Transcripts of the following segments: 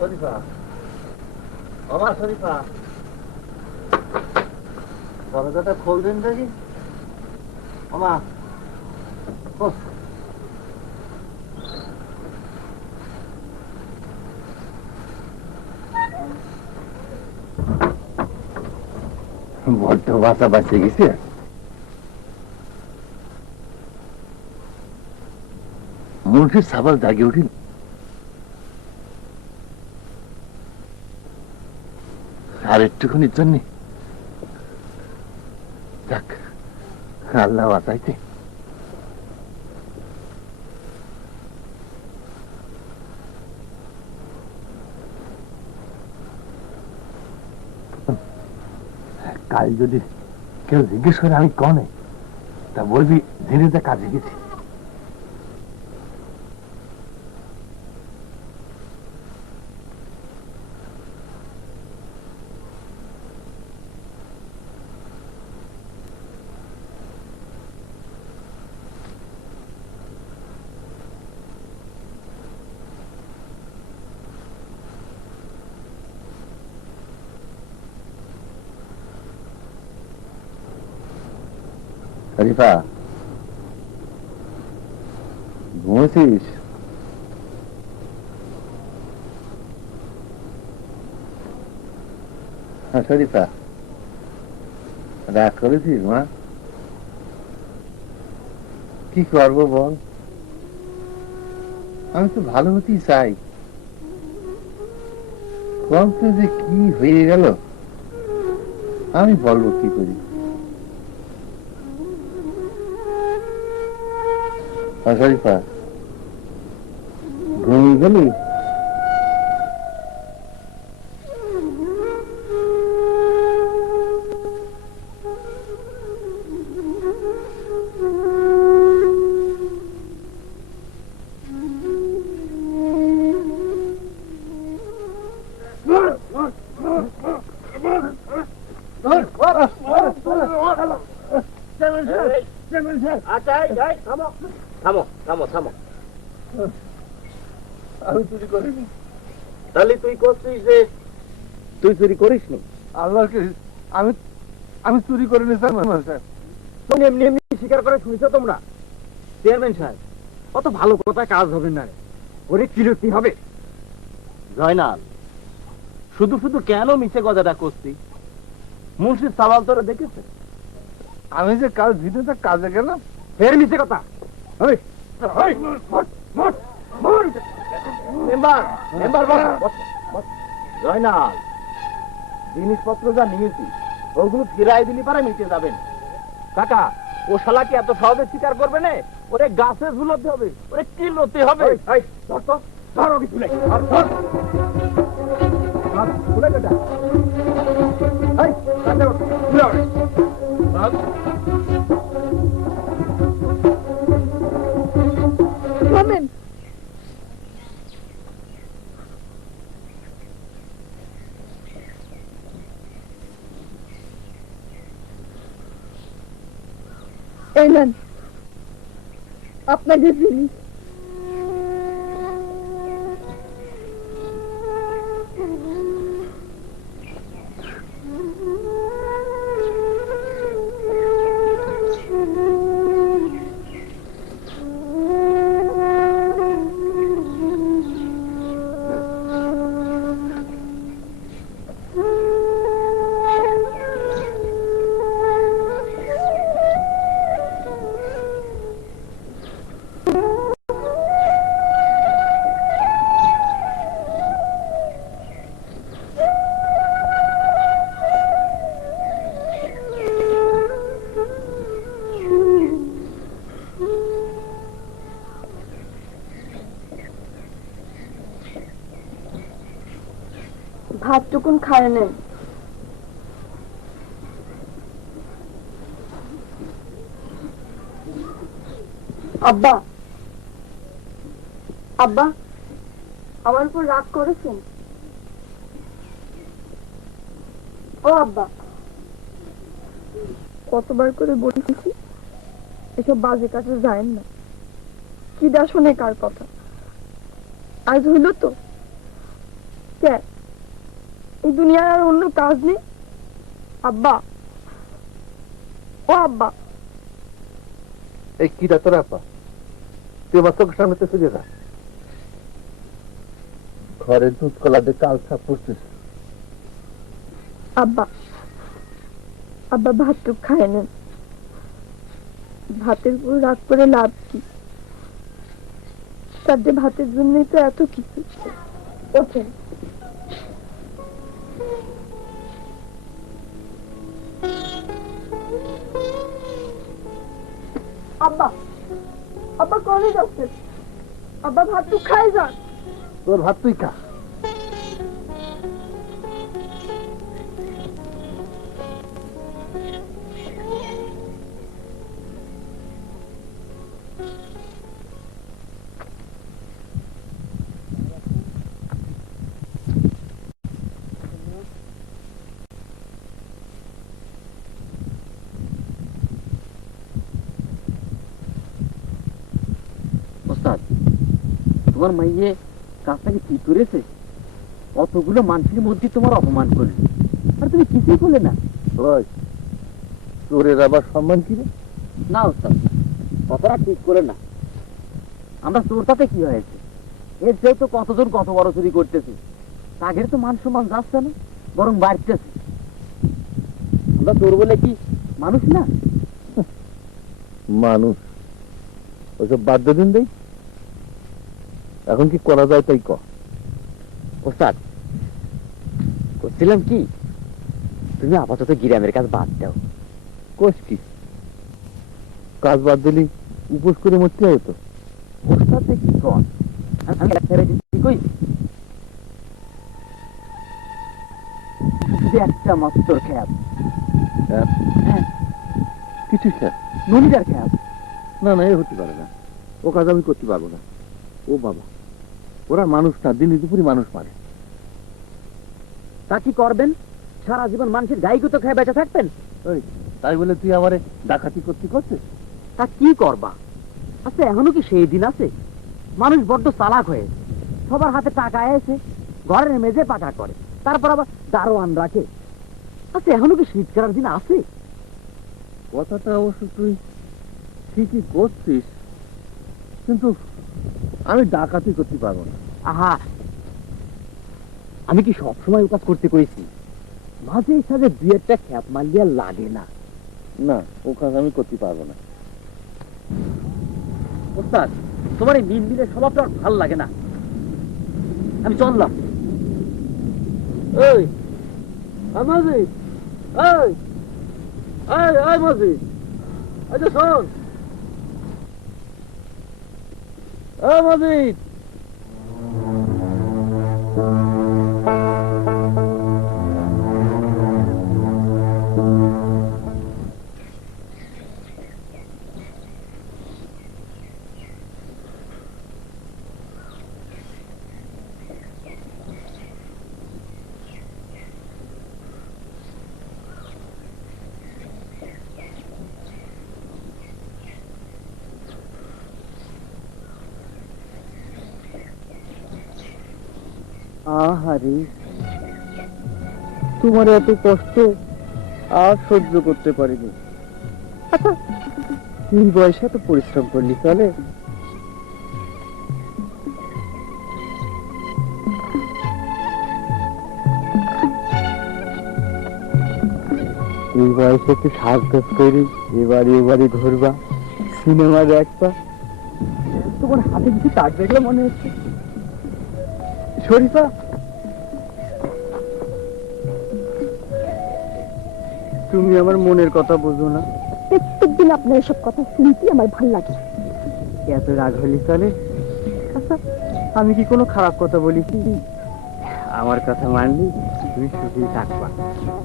শরীফা, আমার শরীফা, দরজাটা খোল দেন দেখি। আমা বড্ড বাসা বাঁচে গেছে। মুন্সির সাবাল জাগে উঠিল। আর একটুখানির জন্য যাক, আল্লাহ বাঁচাইতে। কাল যদি কেউ জিজ্ঞেস করে আমি কনে, তা বলবি ধীরে ধীরে কাজে গেছি। শরীফা, ঘুমোছিস? শরীফা, রাগ করেছিস মা? কি করবো বল, আমি তো ভালো হতেই চাই, কম তো যে কি হয়ে গেল আমি বলবো কি করি। শরীফা, ঘুমিয়ে গেলি? আমি চুরি করিনি। তাহলে তুই করছিস যে তুই চুরি করিস নি? আল্লাহকে আমি চুরি করিনি স্যার। তুমি এমনি এমনি স্বীকার করে শুনেছো তোমরা? চেয়ারম্যান সাহেব, অত ভালো কথা কাজ হবে না, ওরে কিরতি হবে। জয়নাল, শুধু শুধু কেন মিছে কথাটা করছি? মুন্সির সাবাল তোরা দেখেছে? আমি যে কাল ভিডিওতে কাজে গেলাম, ফের মিছে কথা। জয়নাল, জিনিসপত্র যা নিয়েছি ওগুলো ফিরাই দিলি পারে মিটে যাবেন। কাকা, ও শালাকে এত সহজে স্বীকার করবে না, ওরে গাছে ঝুলতে হবে, ওরে কি লতে হবে। থামেন। এই নেন আপনাদের জিনিস। ভাতটুকুন খায় নেন। আব্বা, আব্বা আমার উপর রাগ করেছেন? ও আব্বা, কতবার করে বলেছি এসব বাজে কাজে যায় না। কি দা শোনে কার কথা? আজ হইল তো কে এই দুনিয়ার আর অন্য কাজ নেই? আব্বা, ও আব্বা। এই কি ডাক্তার আপা, তুই আমার চোখের সামনে তো সুযোগ ঘরের দুধ কলা দিয়ে কাল সাপ পড়ছিস। আব্বা, আব্বা ভাতটুক খায় নেন। ভাতের উপর রাগ করে লাভ কি? তাদের ভাতের জন্যই তো এত কিছু। ওঠেন। আব্বা, আব্বা কনে যাচ্ছেন? আব্বা ভাতটুক খাই যান। তোর ভাত তুই খা। তোমার মাইয়ে কাজটাকে কি করেছে? অতগুলো মানুষের মধ্যে তোমার অপমান করলে, আর তুমি কিছুই করলে না। তোরের আবার সম্মান কি রে? না ওস্তাদ, কথাটা ঠিক করে না। আমরা চোরটাতে কি হয়েছে? এর চেয়ে তো কতজন কত বড় চুরি করতেছে, তাদের তো মান সম্মান যাচ্ছে না, বরং বাড়তেছে। আমরা চোর বলে কি মানুষ না? মানুষ ওইসব বাধ্য দিন দেই। এখন কি করা যায় তাই ক। ওস্তাদ, করছিলাম কি, তুমি আপাতত গ্রামের কাজ বাদ দাও। কোষ কি কাজ বাদ দিলি উপোস করে মরতে হবে তো। ওস্তাদ কি কর, আমি কই শুধু একটা মাত্র খেয়াল। কিছু খেয়াল ননিদার খেয়াল। না না, এ হতে পারে না। ও কাজ আমি করতে পারবো না। ও বাবা, ওরা মানুষ না, দিনে দুপুরে মানুষ মারে। তা কি করবেন? সারা জীবন মানুষের গাইগুতো খেয়ে বেঁচে থাকবেন? ওই তাই বলে তুই আমারে ডাকাতি করতে করছিস? তা কি করবা? আচ্ছা, এখনো কি সেই দিন আছে? মানুষ বড্ড চালাক হয়ে সবার হাতে টাকা এসে ঘরের মেঝে পাকা করে, তারপর আবার দারোয়ান রাখে। আচ্ছা, এখনো কি শীত করার দিন আছে? কথাটা অবশ্য তুই ঠিকই করছিস, কিন্তু আমি ডাকাতি করতে পারবো না। আহা, আমি কি সবসময় কাজ করতে করেছি? মাঝে সাঝে দুই একটা খ্যাপ মারলে আর লাগে না। না, ও কাজ আমি করতে পারবো না। ওস্তাদ, তোমার এই মিনমিনের স্বভাবটা আর ভাল লাগে না। আমি চললাম। এই মাঝি, এই এই মাঝি, আচ্ছা শোন। এই মাঝি, আহারে, তোমার এত কষ্ট আর সহ্য করতে পারিনি। আচ্ছা, এই বয়সে এত পরিশ্রম করলি চলে? এই বয়সে একটু সাজগোজ করি, এবারে ঘুরবা, সিনেমা দেখবা। তোমার হাতে কিছু তাক দেখলে মনে হচ্ছে। শরীফা, তুমি আমার মনের কথা বোঝো না। প্রত্যেকদিন আপনার এসব কথা শুনতে আমার ভাল লাগে। এত রাগ হলি চলে? আচ্ছা, আমি কি কোনো খারাপ কথা বলেছি? আমার কথা মানলি তুমি সুখী থাকবা।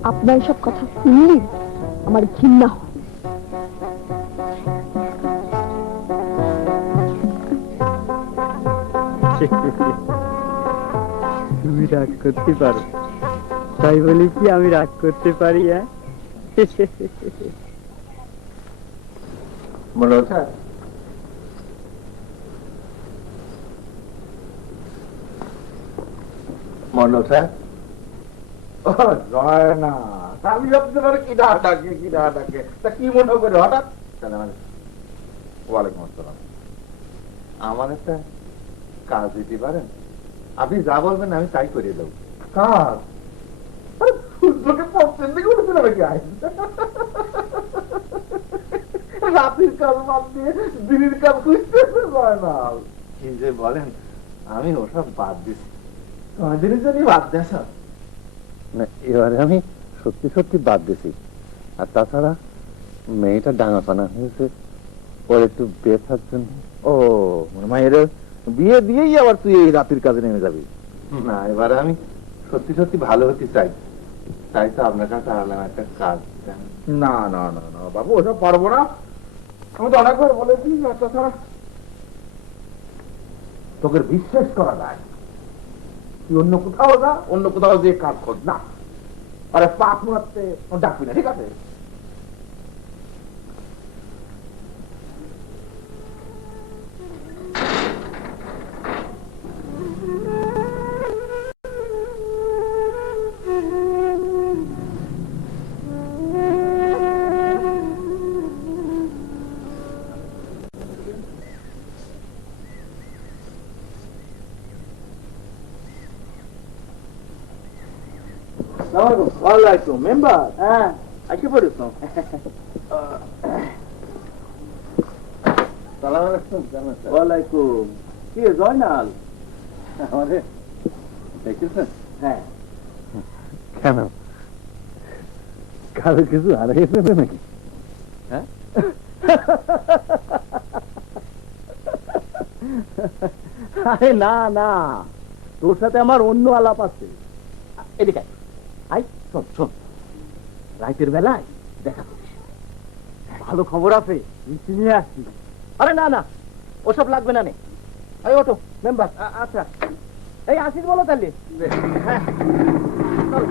আপনার এসব কথা শুনলে আমার ঘৃণা হয়। তুমি রাগ করতে পারো, তাই বলি কি আমি রাগ করতে পারি? মনে হচ্ছে মনে হচ্ছে জয় না, আমি ভাবতে পারি কি ডাকে তা কি মনে করে হঠাৎ। ওয়ালাইকুম আসসালাম। আমার একটা কাজ দিতে পারেন? আপনি যা বলবেন আমি তাই করে দেবো। কাজ? সূর্যকে পশ্চিম দিকে উঠেছিল নাকি? রাতের কাজ বাদ দিয়ে দিনের কাজ খুঁজতেছে না। কি যে বলেন, আমি ওসব বাদ দিচ্ছি। দিনের জন্য বাদ দেশ না, এবারে আমি সত্যি সত্যি বাদ দিছি। আর তাছাড়া মেয়েটা ডাঙাপানা হয়েছে, ওর একটু বেথার জন্য। ও মায়ের বিয়ে দিয়েই আবার তুই এই রাতের কাজে নেমে যাবি? না, এবারে আমি সত্যি সত্যি ভালো হতে চাই, তাই তো আপনার কাছে আসলাম একটা কাজ। না না না না বাবু, ওসব পারবো না। আমি তো অনেকবার বলেছি, তাছাড়া তোকে বিশ্বাস করা যায়। তুই অন্য কোথাও যে কাজ কর না, আরে পাপ মারতে ডাকবি না, ঠিক আছে? ওয়ালাইকুম মেম্বার। হ্যাঁ, আইসে পড়িস। ওয়ালাইকুম। কি জয়নাল, আমাদের দেখেছেন? হ্যাঁ। কেন, কারো কিছু হারিয়েছে নাকি? হ্যাঁ, আরে না না, তোর সাথে আমার অন্য আলাপ আছে। এদিকে আই, শোন শোন, রাতের বেলায় দেখা করিস, ভালো খবর আছে, মিষ্টি নিয়ে আসছি। আরে না না, ওসব লাগবে না। এই ওঠো মেম্বার। আচ্ছা, এই আসিস বলো তাহলে। হ্যাঁ, চলো।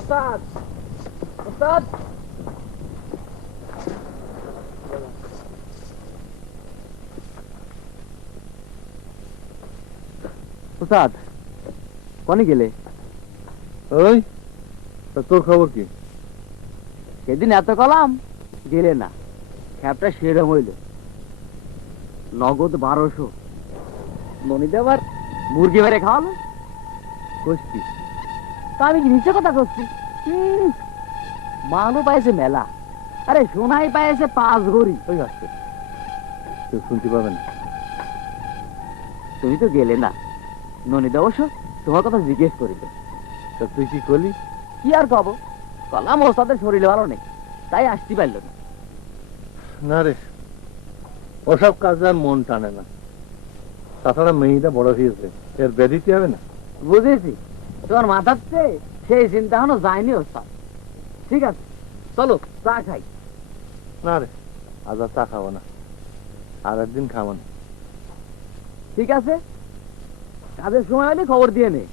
উস্তাদ, উস্তাদ, উস্তাদ, কনে গেলে? ওই তোর খবর কি? সেদিন এত কলাম গেলে না, খ্যাপটা সেরম হইল। নগদ 1200 ননিতে আবার মুরগি মেরে খাওয়ালো। কষ্টি তা আমি কি নিচে কথা করছি? মানও পাইছে মেলা, আরে সোনাই পাইছে 5 গড়ি। ওই আসছে, কেউ শুনতে পাবে না। তুমি তো গেলে না, ননিদা অবশ্য তোমার কথা জিজ্ঞেস করিলে। তা তুই কি করলি? কি আর কব, কলাম ওস্তাদের শরীরে ভালো নেই, তাই আসতে পারল না। না রে, ওসব কাজ আর মন টানে না। তাছাড়া মেয়েটা বড় হয়েছে, এর ব্যাধিতে হবে না। বুঝেছি, তোমার মাথাতে সেই চিন্তা এখনো যায়নি ওস্তাদ। ঠিক আছে, চলো চা খাই। না রে, আজ আর চা খাবো না, আর একদিন খাবো না। ঠিক আছে, কাজের সময় হলে খবর দিয়ে নে।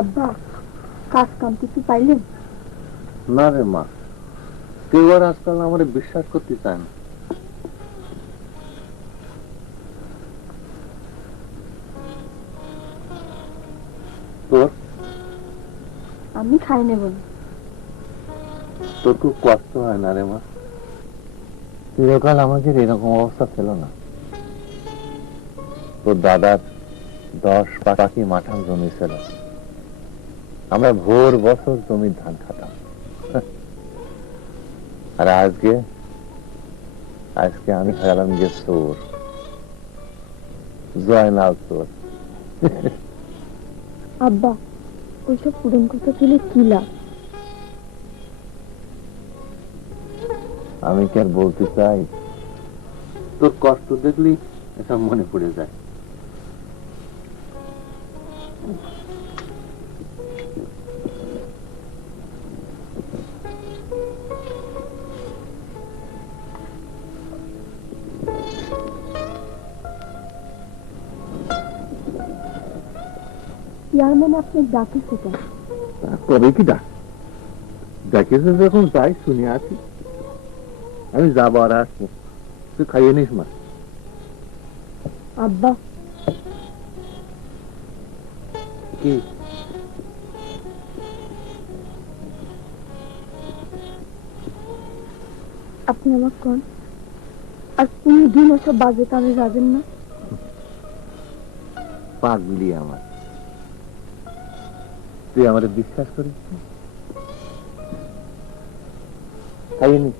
আব্বা, কাজ কাম কিছু পাইলেন? না রে মা, কেউ আর আজকাল আমার বিশ্বাস করতে চায় না। তোর আমি খাই নেব না। তোর খুব কষ্ট হয় না রে মা? চিরকাল আমাদের এরকম অবস্থা ছিল না। তোর দাদার 10 পাখি মাঠান জমি ছিল, আমরা ভোর বছর জমির ধান খাতাম। আর আজকে আমি খেলাম যে চোর, জয়নাল চোর। আব্বা, ওইসব পুরন কথা তুলে কি লাভ? আমি কি আর বলতে চাই, তোর কষ্ট দেখলি এসব মনে পড়ে যায়। ইয়ার মানে আপনি ডাকিছে কেন? কবে কি ডাকেছে যখন যাই শুনে আছি। আমি যাবো আর আসবো, তুই খাইয়ে নিস মা। আব্বা, কি আপনি আমার কোন আর কোনদিন ওসব বাজে কাজে যাবেন না? পাগলি আমার, তুই আমার বিশ্বাস করিস? খাইয়ে নিস।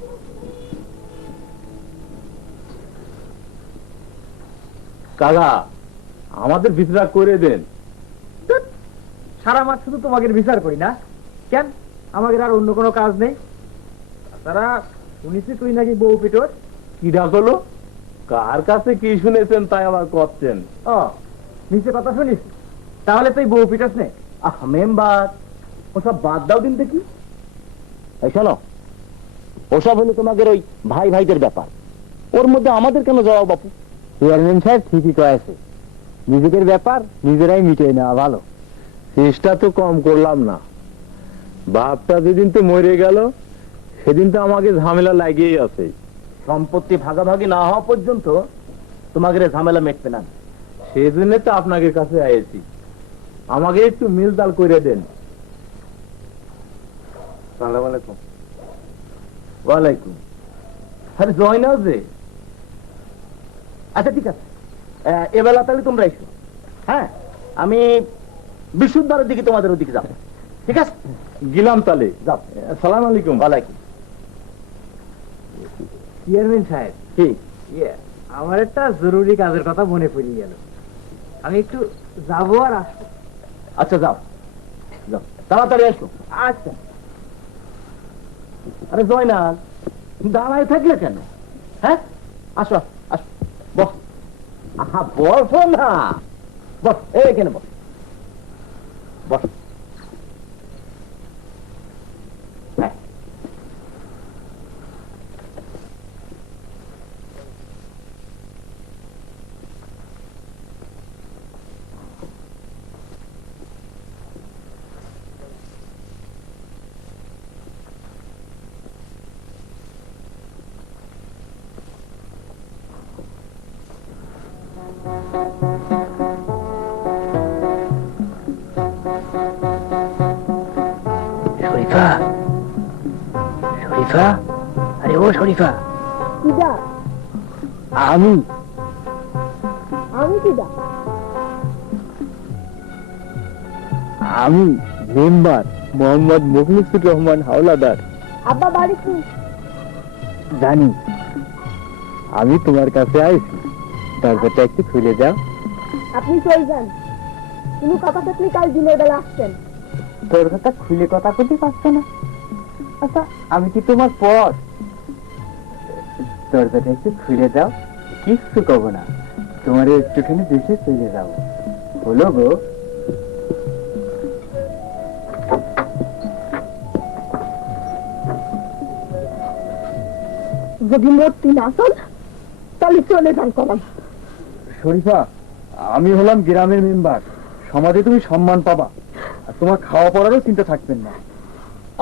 কাকা, আমাদের বিচার করে দেন। সারা মাস শুধু তোমাকে বিচার করি না কেন? আমাদের আর অন্য কোনো কাজ নেই? তারা শুনেছি তুই নাকি বউ পিটোর। কি ডাকলো? কার কাছে কি শুনেছেন তাই আবার করছেন? ও, নিচে কথা শুনিস? তাহলে তুই বউ পিটাস নে? মেম্বার, ওসব বাদ দাও দিন দেখি। এই শোনো, ওসব হলো তোমাদের ওই ভাই ভাইদের ব্যাপার, ওর মধ্যে আমাদের কেন জড়াও বাপু? চেয়ারম্যান সাহেব ঠিকই কয়েছে, নিজেদের ব্যাপার নিজেরাই মিটিয়ে নেওয়া ভালো। চেষ্টা তো কম করলাম না, বাপটা যেদিন তো মরে গেল সেদিন তো আমাকে ঝামেলা লাগিয়েই আছে। সম্পত্তি ভাগাভাগি না হওয়া পর্যন্ত তোমাদের ঝামেলা মেটবে না। সেজন্য তো আপনাদের কাছে আইছি, আমাকে একটু মিল তাল করে দেন। সালাম আলাইকুম। ওয়ালাইকুম। আরে জয়নাল যে, আচ্ছা ঠিক আছে, এবেলা তাহলে তোমরা এসো। হ্যাঁ, আমি বিশুদ্ধারের দিকে তোমাদের ওদিকে যাবো। ঠিক আছে, গেলাম তাহলে। যাও। সালাম আলাইকুম। ওয়ালাইকুম। চেয়ারম্যান সাহেব, ঠিক, আমার একটা জরুরি কাজের কথা মনে পড়ে গেল, আমি একটু যাবো আর আসবো। আচ্ছা যাও, যাও তাড়াতাড়ি আসো। আচ্ছা। আরে জয়নাল, দাঁড়ায় থাকলে কেন? হ্যাঁ, আসো আসো, বস। আহা, বসো না, বস এইখানে বস, বস। হ্যাঁ। শরীফা, শরীফা, আরে ও শরীফা। কিডা? আমি আমি কিডা? আমি মেম্বার মোহাম্মদ মুখলিসুর রহমান হাওলাদার। আব্বা বাড়ি কি? জানি, আমি তোমার কাছে আইছি, দরজাটা একটু খুলে দাও। আপনি চলে যান, কোনো কথা থাকলে কাল দিনের বেলা আসছেন। দরজাটা খুলে কথা করতে পারছো না? আচ্ছা, আমি কি তোমার পর? দরজাটা একটু খুলে দাও, কিচ্ছু কব না, তোমার একটুখানি দেশে চলে যাবো। হলো গো। যদি মূর্তি না চল তাহলে চলে যান কলাম। শরীফা, আমি হলাম গ্রামের মেম্বার, সমাজে তুমি সম্মান পাবা, আর তোমার খাওয়া পড়ারও চিন্তা থাকবেন না।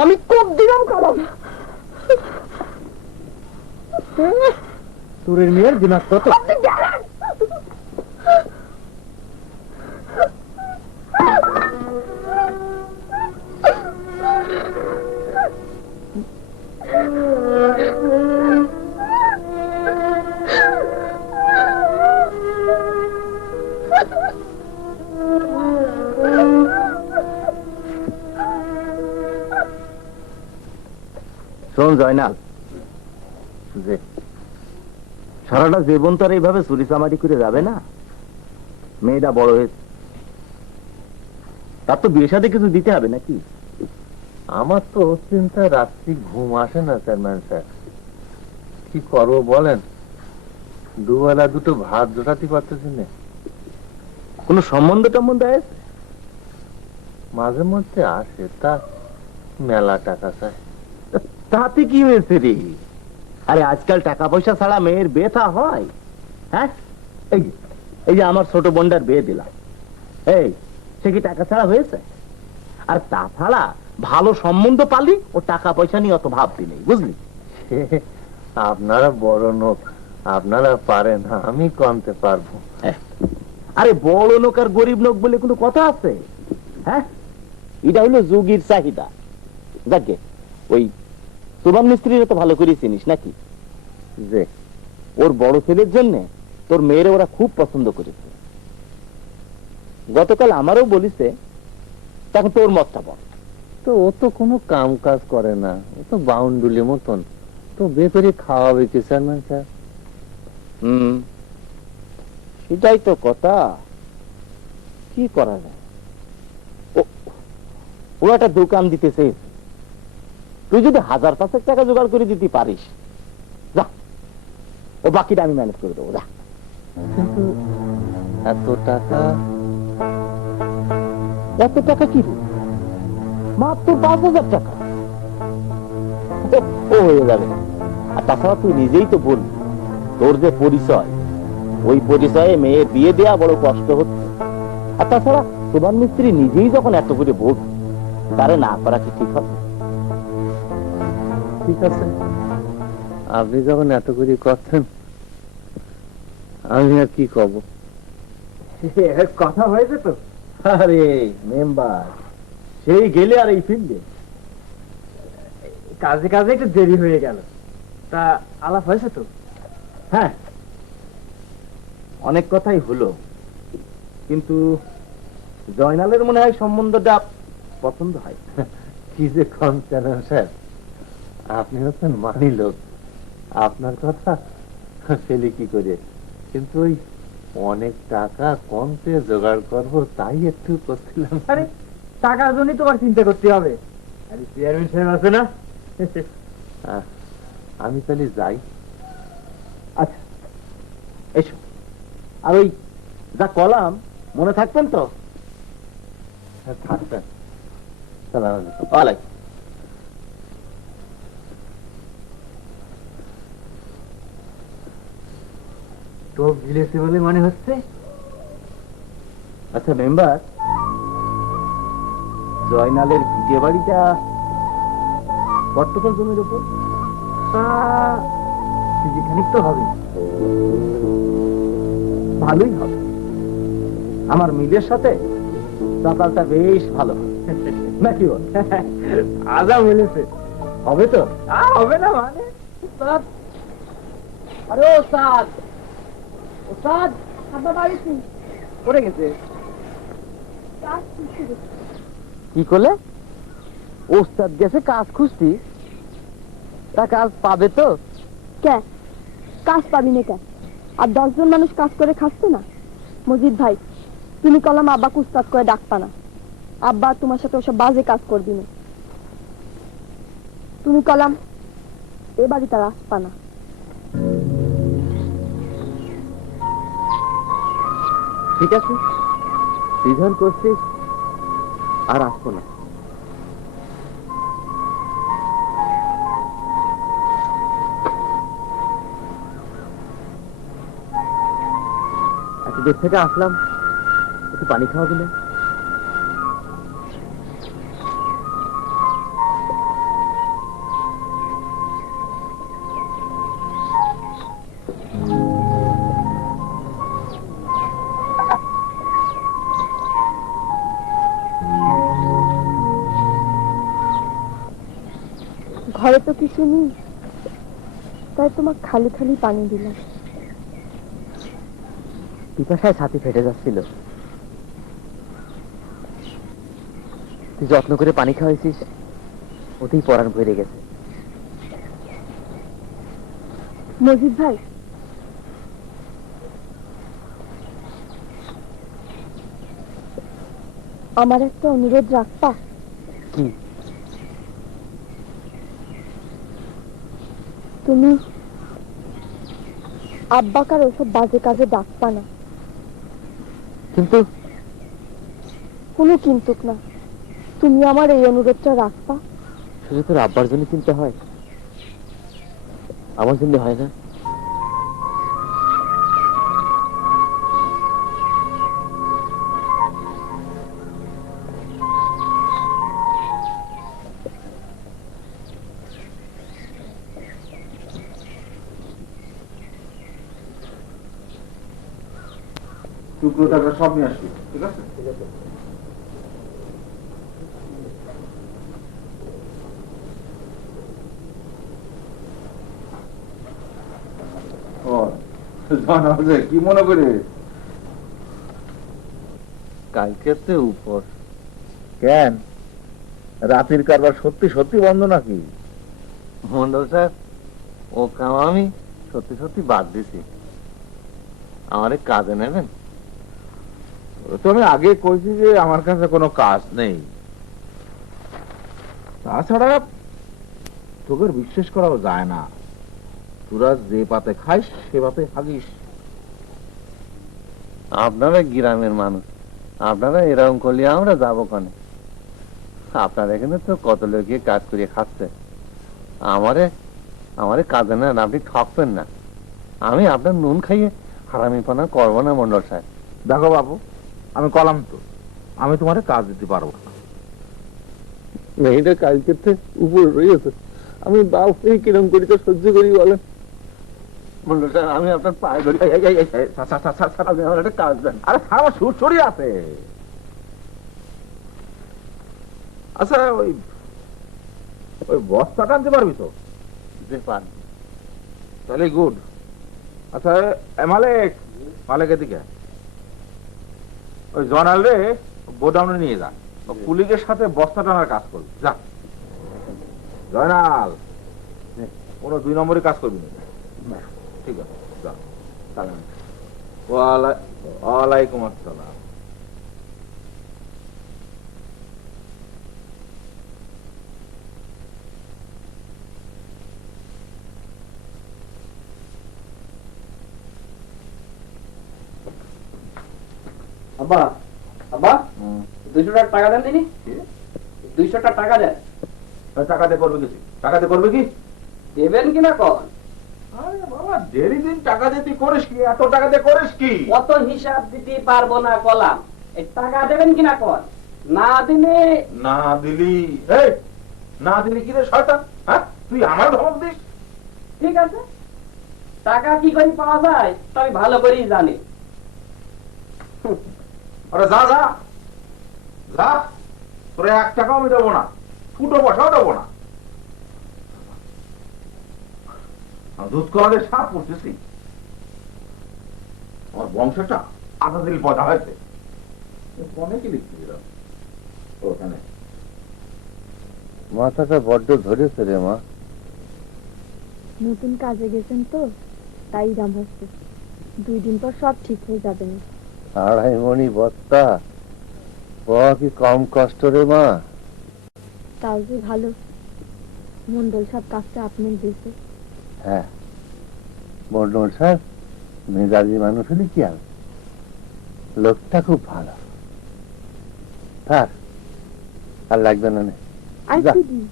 আমি কোপ দিলাম কলাম। তোরের মেয়ের দিমাগ কত? আপনি গেলেন। শোন জয়নাল, যে সারাটা জীবন তো আর এইভাবে চুরি চামারি করে যাবে না। মেয়েটা বড় হয়েছে, তার তো বিয়ে সাথে কিছু দিতে হবে নাকি? আমার তো চিন্তা রাত্রি ঘুম আসে না চেয়ারম্যান স্যার, কি করবো বলেন? দুবেলা দুটো ভাত জোটাতে পারতেছি না। কোনো সম্বন্ধ টম্বন্ধ আছে? মাঝে মধ্যে আসে, তা মেলা টাকা চায়। তাতে কি হয়েছে রে? আরে আজকাল টাকা পয়সা ছাড়া মেয়ের বিয়ে থা হয়? হ্যাঁ, এই যে আমার ছোট বোনটার বিয়ে দিলাম, এই সে কি টাকা ছাড়া হয়েছে? আর তাছাড়া ভালো সম্বন্ধ পালি ও টাকা পয়সা নিয়ে অত ভাববি নেই, বুঝলি? আপনারা বড় লোক, আপনারা পারেন, আমি কমতে পারবো। আরে বড় লোক আর গরিব লোক বলে কোনো কথা আছে? হ্যাঁ, এটা হলো যুগের চাহিদা। যাকে ওই সুবান মিস্ত্রিরা তো ভালো করে চিনিস নাকি? যে ওর বড় ছেলের জন্য তোর মেয়েরা ওরা খুব পছন্দ করেছে। গতকাল আমারও বলিছে, তখন তোর মতটা বল। তো ও তো কোনো কাম কাজ করে না, ও তো বাউন্ডুলি মতন, তো বেপরি খাওয়াবে কি চেয়ারম্যান স্যার? সেটাই তো কথা, কি করা যায়? ও একটা দোকান দিতেছে, তুই যদি 1000-5 টাকা জোগাড় করে দিতে পারিস, যা, ও বাকিটা আমি ম্যানেজ করে দেবো, যা। কিন্তু এত টাকা? এত টাকা কি রে? মাত্র 5000 টাকা, ও হয়ে যাবে। আর তাছাড়া তুই নিজেই তো বলবি, তোর যে পরিচয়, ওই পরিচয়ে মেয়ে বিয়ে দেওয়া বড় কষ্ট হচ্ছে। আর তাছাড়া সুবান মিস্ত্রি নিজেই যখন এত করে বলবে, তারে না করা কি ঠিক হবে? ঠিক আছে, আপনি যখন এত করে করছেন, আমি আর কি কব? কথা হয়েছে তো? আরে মেম্বার, সেই গেলে আর এই ফিরলে? কাজে কাজে একটু দেরি হয়ে গেল, তা আলাপ হয়েছে তো? হ্যাঁ, অনেক কথাই হলো, কিন্তু জয়নালের মনে হয় সম্বন্ধটা পছন্দ হয়। কি যে কম চেয়ারম্যান স্যার, আপনি হচ্ছেন মানি লোক, আপনার কথা ফেলি কি করে? কিন্তু ওই অনেক টাকা কমতে জোগাড় করবো, তাই একটু করছিলাম। আরে টাকার জন্যই তোমার চিন্তা করতে হবে, আরে চেয়ারম্যান সাহেব আছে না? আমি তাহলে যাই। আচ্ছা এসো, আর ওই যা কলাম মনে থাকবেন তো? থাকবেন। সালাম আলাইকুম। ওয়ালাইকুম। তো গিলেছে বলে মনে হচ্ছে। আচ্ছা মেম্বার, জয়নালের ভিটে বাড়িটা কতটুকু জমির উপর? তা খানিক তো হবে। ভালোই হবে, আমার মিলের সাথে সকালটা বেশ ভালো নাকি বল? আজা বলেছে হবে তো? হবে না মানে? আরে ওস্তাদ, ওস্তাদ আব্বা বাড়ি কি? পড়ে গেছে। কাজ খুঁজছি। কি করলে? ওস্তাদ গেছে কাজ খুঁজতি? তা কাজ পাবে তো? কে কাজ পাবি না কে? আর 10 জন মানুষ কাজ করে খাচ্ছে না? মজিদ ভাই, তুমি কলাম আব্বা কুস্তাদ করে ডাকবা না। আব্বা তোমার সাথে ওসব বাজে কাজ করবি না। তুমি কলাম এ বাড়িতে আর আসবা না। ঠিক আছে, বিধান করছিস, আর আসবো না। এত দূর থেকে আসলাম, একটু পানি খাওয়াবি না? ঘরে তো কিছু নেই, তাই তোমার খালি খালি পানি দিলাম। পিপাসায় ছাতি ফেটে যাচ্ছিল, তুই যত্ন করে পানি খাওয়াইছিস, ওতেই পরাণ ভরে গেছে। মজিদ ভাই, আমার একটা অনুরোধ রাখবা? কি? তুমি আব্বাকার ওসব বাজে কাজে ডাকবা না। কিন্তু কোনো কিন্তুক না, তুমি আমার এই অনুরোধটা রাখবা। শুধু তোর আব্বার জন্য চিন্তা হয়, আমার জন্য হয় না? টুকরো টাকা সব নিয়ে আসবি, ঠিক আছে? কি মনে করে কালকে তো উপর কেন রাতের কারবার সত্যি সত্যি বন্ধ নাকি? মন্ডল স্যার, ও কাম আমি সত্যি সত্যি বাদ দিছি। আমারে কাজে নেবেন? তো আমি আগে কইছি যে আমার কাছে কোনো কাজ নেই। তাছাড়া তোকে বিশ্বাস করাও যায় না, তোরা যে পাতে খাইস সে পাতে হাগিস। আপনারা গ্রামের মানুষ, আপনারা এরকম করলে আমরা যাবো কানে? আপনার এখানে তো কত লোকে কাজ করে খাচ্ছে, আমারে আমারে কাজে নেন, আপনি ঠকবেন না। আমি আপনার নুন খাইয়ে হারামিপনা করবো না মন্ডল সাহেব। দেখো বাবু, আমি কলাম তো, আমি তোমার কাজ দিতে পারবো না। মেয়েটা কালকে উপর রয়েছে, আমি বাপ হয়ে কিরম করি তো সহ্য করি বলেন? মন্ডল সাহেব, আমি আপনার পায়ে ধরি, আপনি আমার একটা কাজ দেন। আরে আমার সুর ছড়িয়ে আছে। আচ্ছা, ওই ওই বস্তাটা আনতে পারবি তো? যে পান। তাহলে গুড। আচ্ছা মালিক, মালিকের দিকে ওই জনাল রে গোডাউনে নিয়ে যা, কুলিকের সাথে বস্তা টানার কাজ করবি। যা জয়নাল, কোনো 2 নম্বরে কাজ করবি না। ঠিক আছে, যা। ওয়ালাইকুম আসসালাম। আব্বা, আব্বা 200 টাকা দেন দিনি। 200 টাকা দেন। টাকাতে করবে কিছু? টাকাতে করবে কি? দেবেন কিনা কন? আরে বাবা, দেরি দিন টাকা দিতে করিস কি? এত টাকাতে করিস কি? কত হিসাব দিতে পারবো না কলাম, এই টাকা দেবেন কিনা কন? না দিলে না দিলি, এই না দিলি কি রে শয়তান? হ্যাঁ, তুই আমার ধমক দিস? ঠিক আছে, টাকা কি করে পাওয়া যায় তা আমি ভালো করেই জানি। আরে যা যা যা, তোরে 1 টাকাও আমি দেবো না, ফুটো পয়সাও দেবো না। দুধ কলাদের সাপ পড়তেছি, আমার বংশটা আধা দিল পয়দা হয়েছে। ফোনে কি লিখছিলাম ওখানে? মাথাটা বড্ড ধরেছে রে মা। নতুন কাজে গেছেন তো তাই দাম হচ্ছে, 2 দিন পর সব ঠিক হয়ে যাবে না। 2.5 মণি বস্তা, কি কম কষ্ট রে মা। তাও যে ভালো, মন্ডল সব কাজটা আপনার দিয়েছে। হ্যাঁ, মন্ডল স্যার মেজাজি মানুষ হলে কি হবে, লোকটা খুব ভালো। থাক, আর লাগবে না নে। আর যা। একটু দিন,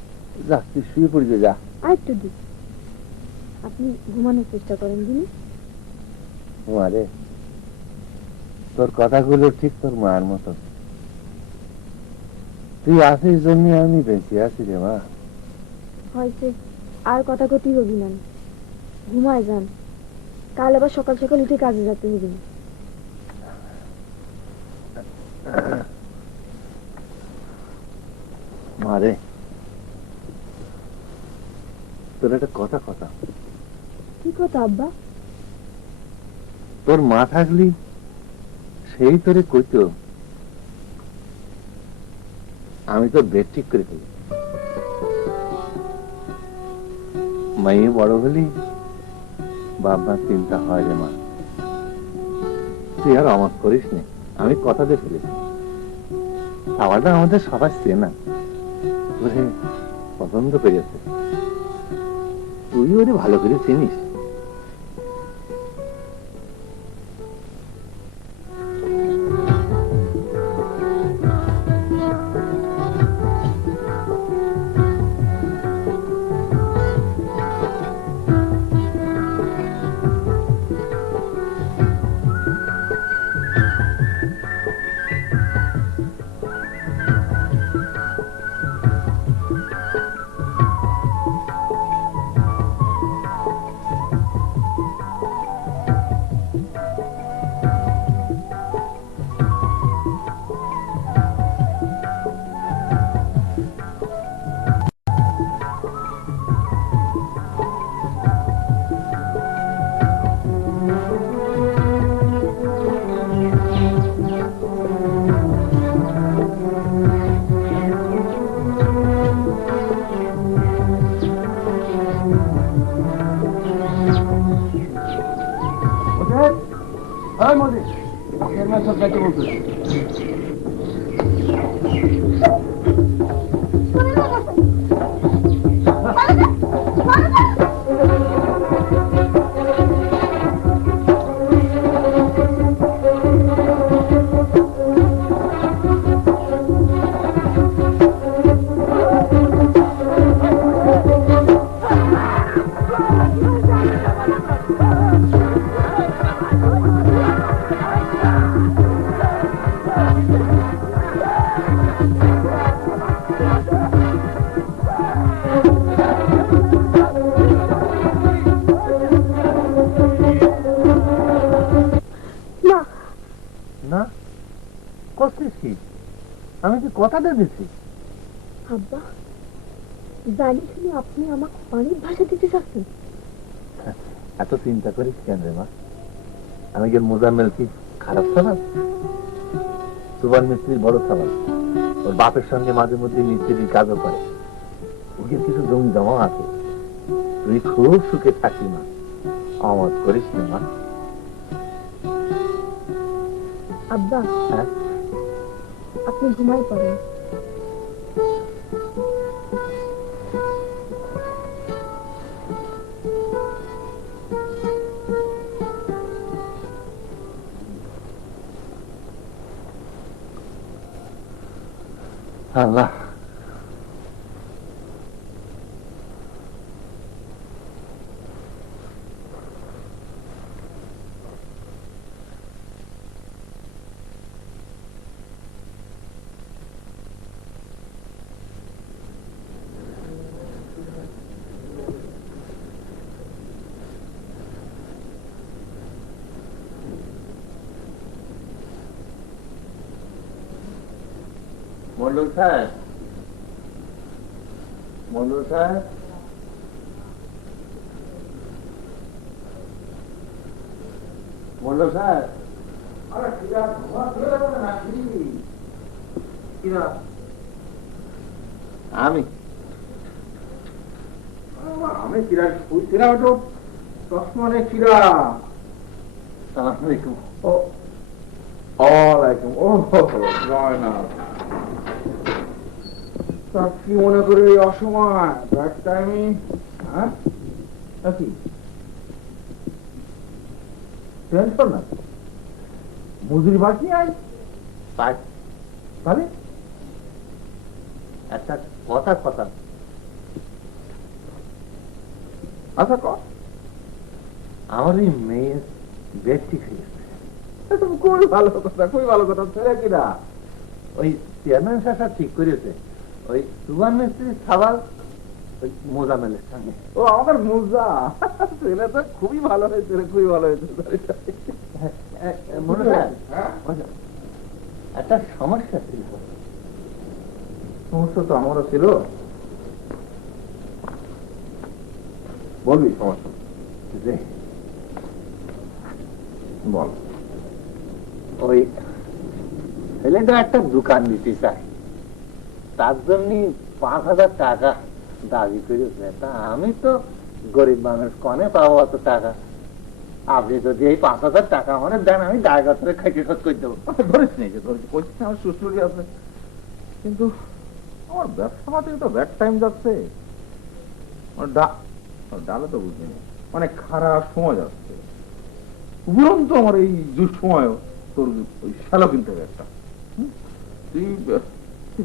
যা, তুই শুয়ে পড়বি, যা। আর একটু দিন, আপনি ঘুমানোর চেষ্টা করেন দিন। মারে, তোর কথাগুলো ঠিক তোর মায়ের মতো। তুই আছিস জন্য আমি বেঁচে আছি রে মা। হয়েছে, আর কথা ক্ষতি হবি না, ঘুমায় যান, কাল আবার সকাল সকাল উঠে কাজে যেতে হবে না। মারে, তোর একটা কথা কথা কি কথা আব্বা? তোর মা থাকলি সেই তোরে কইতো আমি তোর বেড ঠিক করে ফেলি, মাইয়ে বড় হলি বাবার চিন্তা হয় রে মা। তুই আর অমত করিস নি, আমি কথা দিয়ে ফেলেছি। খাবারটা আমাদের সবাই চেনা, তোরে পছন্দ করেছে, তুই ওরে ভালো করে চিনিস। না করছিস কি? আমি কি কথাটা দিচ্ছি? আব্বা, জানি শুনে আপনি আমাকে পানির ভাষা দিতে চাচ্ছেন? এত চিন্তা করিস কেন রে মা? আমি কি মোজাম্মেল কি খারাপ খাবার? সুপার মিস্ত্রির বড় খাবার, ওর বাপের সঙ্গে মাঝে মধ্যে মিস্ত্রির কাজও করে, ওকে কিছু জমি জমা আছে। তুই খুব সুখে থাকি মা, আমত করিস না মা। আব্বা, হ্যাঁ, আপনি ঘুমাই পড়েন। আল্লাহ, মন্ডল সাহেব, মন্ডল সাহেব, মন্ডল সাহেব, আমি আমি চিরা ওই চিরা ওটা চশমানে চিরা। সালাম আলাইকুম। ও ওয়ালাইকুম। ও জয় না, তা কি মনে করে এই অসময় ব্যাড টাইমিং? হ্যাঁ কি টেনশন না, মজুরি বাকি আয় তাহলে একটা কথা কথা আচ্ছা ক। আমার এই মেয়ের বেড ঠিক হয়ে গেছে। খুবই ভালো কথা, খুবই ভালো কথা। ছেলে কিনা? ওই চেয়ারম্যান সাহেব ঠিক করেছে, ওই সুবান মিস্ত্রি সাবাল ওই মোজামেলের সঙ্গে। ও আমাদের মুজা, ছেলে তো খুবই ভালো হয়েছে, খুবই ভালো হয়েছে। মনে হয় একটা সমস্যা ছিল। সমস্যা তো আমারও ছিল। বলবি সমস্যা? যে বল। ওই ছেলেটা একটা দোকান দিতে চায়, তার জন্য 5,000 টাকা দাবি করেছে। তা আমি তো গরিব মানুষ, কনে পাবো অত টাকা? আপনি যদি এই 5,000 টাকা মানে দেন, আমি জায়গা ধরে খাইতে শোধ করে দেবো। ধরিস নেই যে ধরিস, বলছিস আমার শ্বশুরি আছে, কিন্তু আমার ব্যবসা পাতি তো ব্যাড টাইম যাচ্ছে। ডালে তো বুঝিনি, অনেক খারাপ সময় যাচ্ছে। উপরন্ত আমার এই দুঃসময় তোর ওই শ্যালো কিনতে হবে একটা। তুই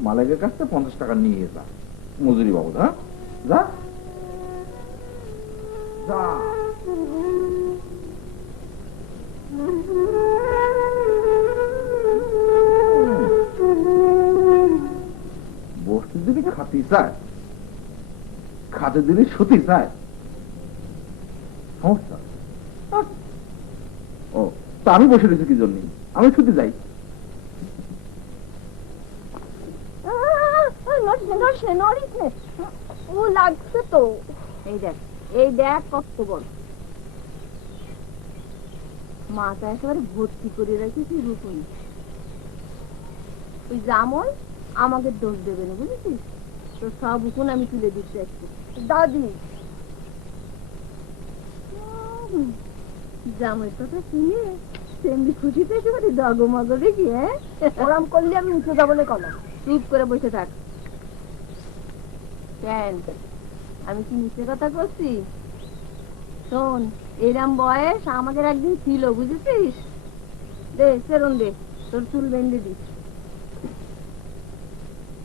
মালিকের কাছ থেকে 50 টাকা নিয়ে যা, মজুরি বাবদ। হ্যাঁ যা যা। বসতে যদি খাতি চায়, খাতে যদি সতী চায়, সমস্যা। ও তা আমি বসে রয়েছি কি জন্য? আমি ছুটি যাই। ও লাগছে তো। এই দেখ, এই দেখ কত বড় মাথা, একেবারে ভর্তি করে রেখেছি রূপন। ওই জামল আমাকে দোষ দেবে না, বুঝেছিস? তো সব উকুন আমি তুলে দিচ্ছি একটু। দাদি জামাইয়ের কথা শুনে তেমনি খুশিতে একেবারে ডগমগ দেখি। হ্যাঁ, ওরম করলে আমি উঠে যাবো না। কলা চুপ করে বসে থাক। কেন আমি কি মিথ্যে কথা করছি? শোন, এরম বয়স আমাদের একদিন ছিল, বুঝেছিস? দে সেরন দে, তোর চুল বেঁধে দিস।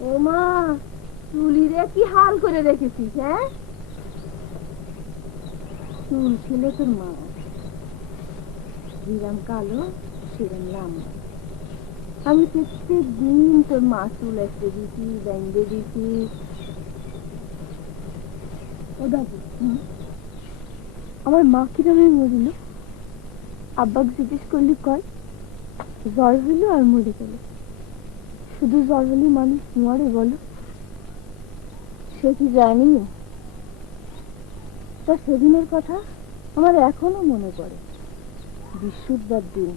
ও মা, চুলিরে কি হাল করে রেখেছিস? হ্যাঁ, চুল ছিল তোর মা, যেরম কালো সেরম লম্বা। আমি প্রত্যেক দিন তোর মা চুল এসে দিছি, বেঁধে দিছি। ও দাদু, আমার মা কিরমে মরিল? আব্বাকে জিজ্ঞেস করলি কয় জ্বর হইল আর মরে গেল। শুধু জ্বর হলে মানুষ মরে বলো? সে কি জানি? তা সেদিনের কথা আমার এখনো মনে পড়ে। বৃহস্পতিবার দিন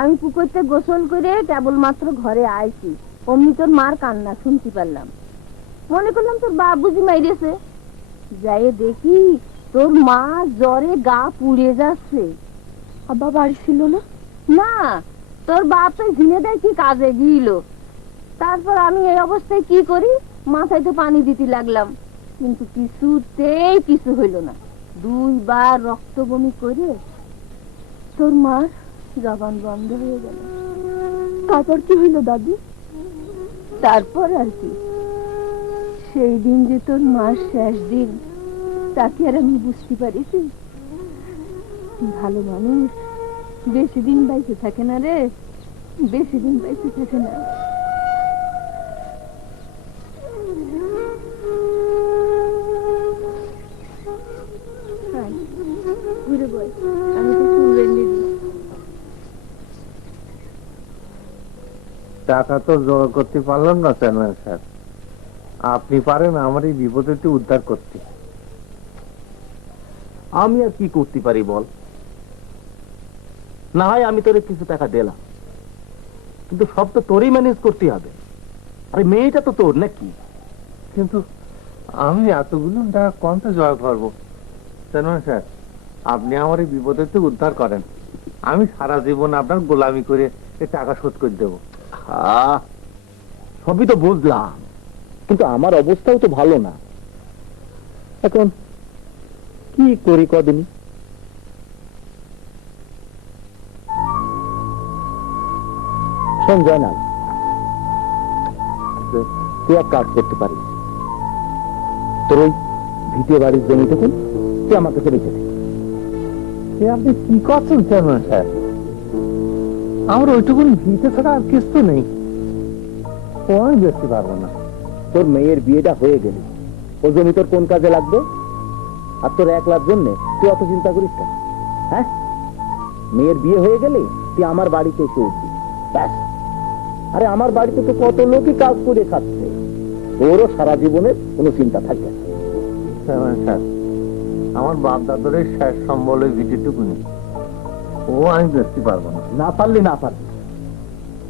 আমি পুকুরতে গোসল করে কেবলমাত্র ঘরে আইছি, অমনি তোর মার কান্না শুনতে পারলাম। মনে করলাম তোর বাপ বুঝি মাইরেছে। যাই দেখি তোর মা জ্বরে গা পুড়ে যাচ্ছে। আব্বা বাড়ি ছিল না? না, তোর বাপ তো ঝিনে দেয় কি কাজে গিয়েছিল। তারপর আমি এই অবস্থায় কি করি, মাথায় তো পানি দিতে লাগলাম, কিন্তু কিছুতেই কিছু হইল না। 2 বার রক্ত বমি করে তোর মার জবান বন্ধ হয়ে গেল। তারপর কি হইল দাদু? তারপর আর কি, সেই দিন যে তোর মার শেষ দিন, তাকে আর আমি বুঝতে পারিছি? ভালো মানুষ বেশি দিন বাইসে থাকে না রে, বেশি দিন বাইসে থাকে না। ঘুরে বল, আমি তো চুল বেঁধে দিই। টাকা তো জোগাড় করতে পারলাম না চেয়ারম্যান সাহেব, আপনি পারেন আমার এই বিপদে উদ্ধার করতে। আমি আর কি করতে পারি বল? না হয় আমি তোরে কিছু টাকা দিলাম, কিন্তু সব তো তোরই ম্যানেজ করতে হবে। আরে মেয়েটা তো তোর নাকি? কিন্তু আমি এতগুলো টাকা কমতে জয় করবো চেয়ারম্যান সাহেব? আপনি আমার এই বিপদের থেকে উদ্ধার করেন, আমি সারা জীবন আপনার গোলামি করে এই টাকা শোধ করে দেবো। সবই তো বুঝলাম, কিন্তু আমার অবস্থাও তো ভালো না। এখন কি করি কদিনই? শোন জয়নাল, তুই এক কাজ করতে পারিস, তোর ওই ভিটে বাড়ির জমিটুকু তুই আমার কাছে রেখে দে। আপনি কি করছেন চেয়ারম্যান সাহেব? আমার ওইটুকুন ভিতে ছাড়া আর কিছু নেই, ও আমি বেচতে পারবো না। তোর মেয়ের বিয়েটা হয়ে গেলে ও জমি তোর কোন কাজে লাগবে? আর তোর একলার জন্য তুই অত চিন্তা করিস কেন? হ্যাঁ, মেয়ের বিয়ে হয়ে গেলে তুই আমার বাড়িতে এসে উঠবি, ব্যাস। আরে আমার বাড়িতে তো কত লোকই কাজ করে খাচ্ছে, ওরও সারা জীবনের কোনো চিন্তা থাকবে না। চেয়ারম্যান সাহেব, আমার বাপ দাদারের শেষ সম্বল ওই ভিটেটুকুনি, ও আমি বেচতে পারবো না। না পারলি না পারলি,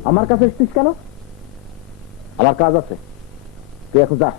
আমার কাছে এসছিস কেন? আমার কাজ আছে, তুই এখন যা।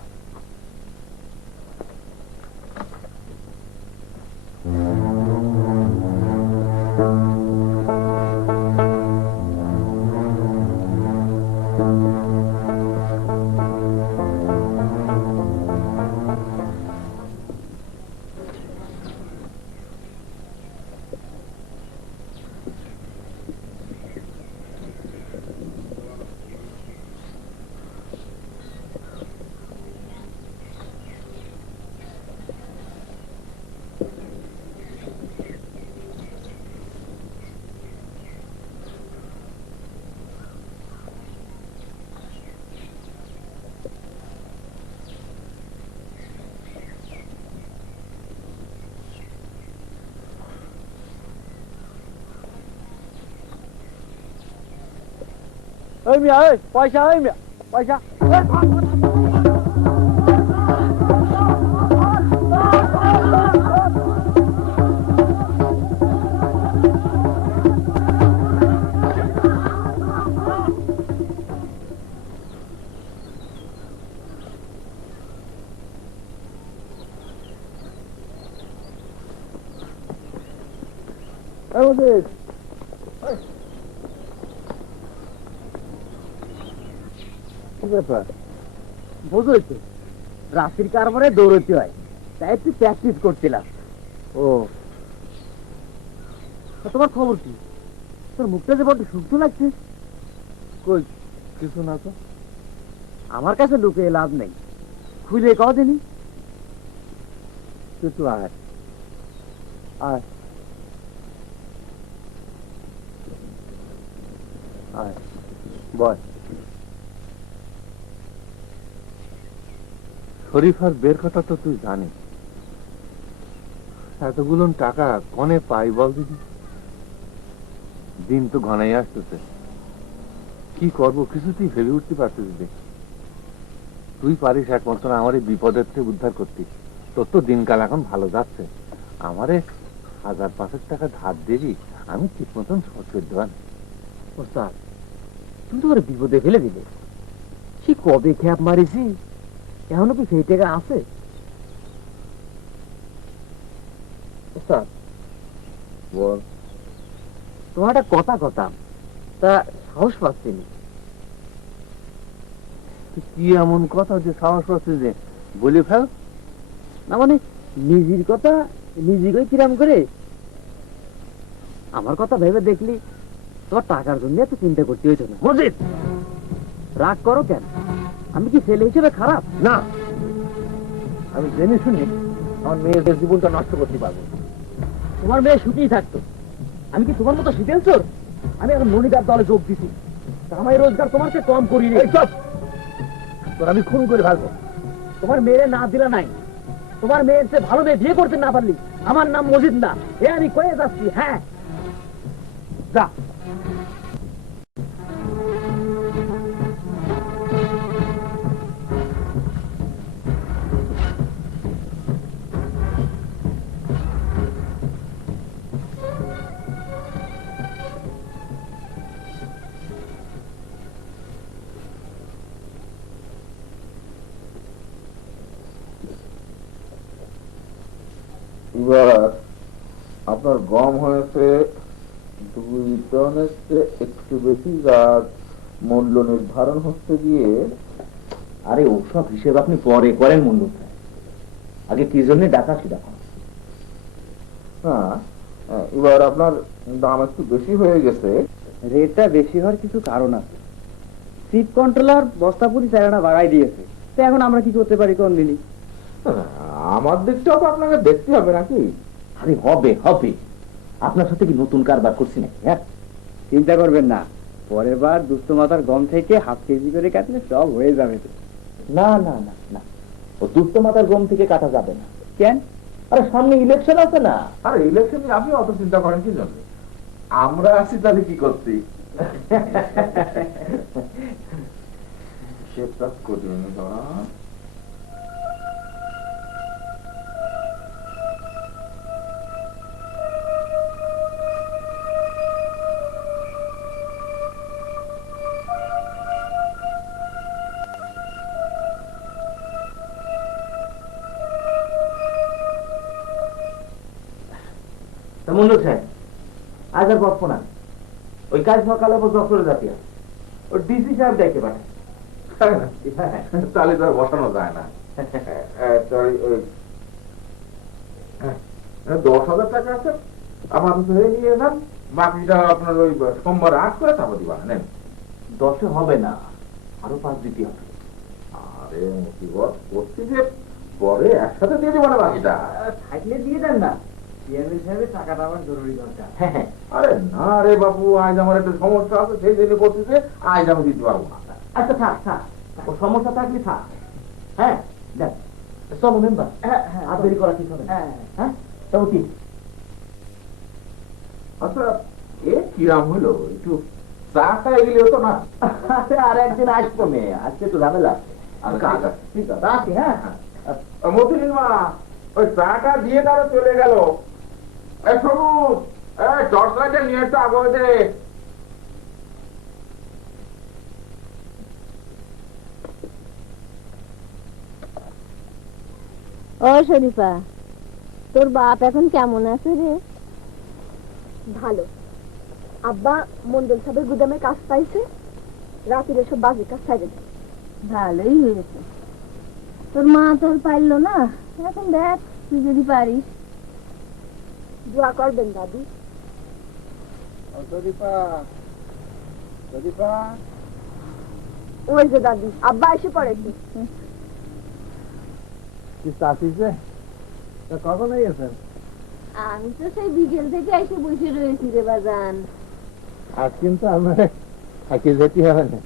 এই মিয়া, এই পয়সা, এই মিয়া পয়সা। কি ব্যাপার? বুঝোই তো, রাশির কারবারে দৌড়তে হয়, তাই একটু প্র্যাকটিস করছিলাম। ও, তোমার খবর কি? তোর মুখটা যে বড্ড শুকনো লাগছে। কই কিছু না তো। আমার কাছে লুকিয়ে লাভ নেই, খুলে কদিনই। তুই তো আয় আয় আয়, বয়। শরীফার বের কথা তো তুই জানিস, এতগুলো টাকা কনে পাই বল দিদি? দিন তো ঘনাই আসতেছে, কি করবো কিছুতেই ভেবে উঠতে পারছিস দিদি। তুই পারিস একমাত্র আমার এই বিপদের থেকে উদ্ধার করতি। তোর তো দিনকাল এখন ভালো যাচ্ছে, আমারে 1000-500 টাকা ধার দিবি, আমি ঠিক মতন শোধ করে দেবান। ওস্তাদ, তুমি তো ওরা বিপদে ফেলে দিলে। সে কবে খ্যাপ মারিছি, এখনো কি সেই টাকা আছে? ওস্তাদ, বল। তোমার একটা কথা কথা তা সাহস পাচ্ছিনি। কি এমন কথা যে সাহস পাচ্ছিস যে বলে ফেল? না মানে নিজের কথা নিজেকে কিরাম করে। আমার কথা ভেবে দেখলি তোমার টাকার জন্য এত চিন্তা করতে হইতো না। মজিদ, রাগ করো কেন? আমি কি ছেলে হিসেবে খারাপ? না, আমি জেনে শুনে আমার মেয়েদের জীবনটা নষ্ট করতে পারবো। তোমার মেয়ে সুখী থাকতো, আমি কি তোমার মতো শীতেল চোর? আমি এখন মনিদার দলে যোগ দিছি, আমার রোজগার তোমার চেয়ে কম করিনি। তোর আমি খুন করে ফেলবো। তোমার মেয়েরে না দিলা নাই, তোমার মেয়ের চেয়ে ভালো মেয়ে বিয়ে করতে না পারলি। আমার নাম মজিদ না, এ আমি কয়ে যাচ্ছি। হ্যাঁ, যা। এবার আপনার গম হয়েছে 2 টনের চেয়ে একটু বেশি, যার মূল্য নির্ধারণ হচ্ছে গিয়ে। আরে ওসব হিসেব আপনি পরে করেন মন্ডল সাহেব, আগে কি জন্য ডাকা সেটা করেন। না, এবার আপনার দাম একটু বেশি হয়ে গেছে। রেটটা বেশি হওয়ার কিছু কারণ আছে। চিপ কন্ট্রোলার বস্তাপুরি চারানা বাড়াই দিয়েছে, তো এখন আমরা কি করতে পারি কোন দিনই? আমার দিকটাও তো আপনাকে দেখতে হবে নাকি? আরে হবে হবে, আপনার সাথে কি নতুন কারবার করছি নাকি? হ্যাঁ, চিন্তা করবেন না, পরের বার দুস্থ মাতার গম থেকে হাফ কেজি করে কাটলে সব হয়ে যাবে। না না না না, ও দুস্থ মাতার গম থেকে কাটা যাবে না। কেন? আরে সামনে ইলেকশন আছে না। আরে ইলেকশন নিয়ে আপনি অত চিন্তা করেন কি জন্য? আমরা আছি তাহলে কি করছি? সেটা কঠিন ধরা। মন্ডল সাহেব, আজ আর বসবো না, ওই কাজ সকালে ডক্টরের জাতি ওই ডিসি সাহেব দেখতে পাঠায়। তাহলে তো আর বসানো যায় না। 10,000 টাকা আছে, আপাতত নিয়ে যান, বাকিটা আপনার ওই সোমবার 8 করে তারপর দিবা। নেন। 10 হবে না, আরো 5 দিতে হবে। আরে মুসিবত করছি যে পরে একসাথে দিয়ে দেবো না বাকিটা। থাকলে দিয়ে দেন না, চেয়ারম্যান সাহেবের টাকাটা আমার জরুরি দরকার। হ্যাঁ, আরে না রে বাবু, আজ আমার একটা সমস্যা আছে, সেই জন্য করতেছে, আজ আমি দিতে পারবো না। আচ্ছা থাক থাক, ও সমস্যা থাকলে থাক। হ্যাঁ দেখ, চলো মেম্বার, আর দেরি করা ঠিক হবে না। হ্যাঁ তবে কি আচ্ছা, এ কিরাম হইলো, একটু চা খাই গেলে হতো না? আর একদিন আসবো নে, আজকে তো ঝামেলা আছে। আচ্ছা, আচ্ছা, ঠিক আছে, আসি। হ্যাঁ মতিন মা, ওই চাটা দিয়ে তারা চলে গেল। সবুজ, টর্চ লাইটে নিয়ে একটু আগে দে। ও শরীফা, তোর বাপ এখন কেমন আছে রে? ভালো। আব্বা মন্ডল সাহেবের গুদামে কাজ পাইছে, রাতের এসব বাজে কাজ ছাড়ে দেয়। ভালোই হয়েছে। তোর মা তোর পারলো না, এখন দেখ তুই যদি পারিস। দোয়া করবেন দাদু। ওই যে দাদি, আব্বা এসে পড়েছে। কখন গেছেন? আমি তো সেই বিকেল থেকে এসে বসে রয়েছি রে বাজান। আজ কিন্তু আমার থাকি যেতে হবে না।